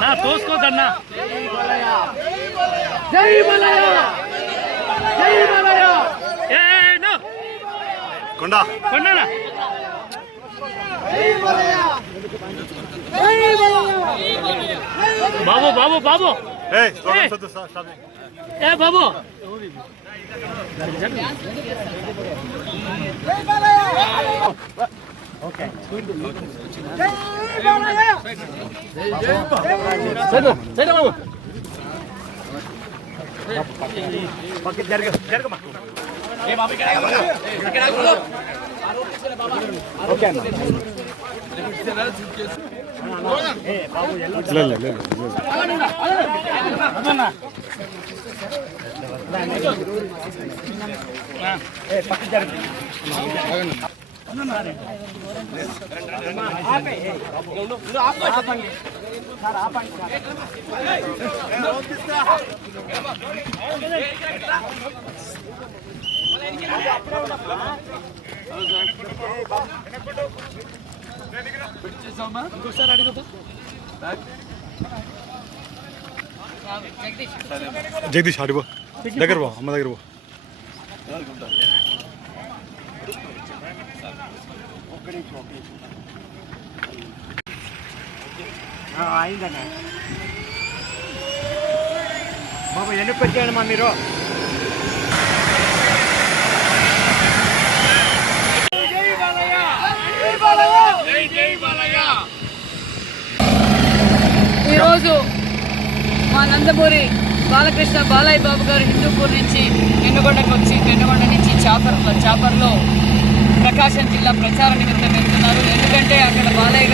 నా తోసుకోదన్నా కొండా కొండనా బాబు బాబు బాబు ఏ బాబు ఇంకోసారి అడుగుతా జగదీష్ అడుగు దగ్గర పో అమ్మ దగ్గర పో అయిందన్న బాబు వెనక్కి వచ్చేయండి మా మీరు ఈరోజు మా నందమూరి బాలకృష్ణ బాలయ్య బాబు గారు హిందూపూర్ నుంచి పెనుగొండకు వచ్చి పెనుగొండ నుంచి చాపర్లో ప్రకాశం జిల్లా ప్రచార నిమిత్తం వెళ్తున్నారు. ఎందుకంటే అక్కడ బాలయ్య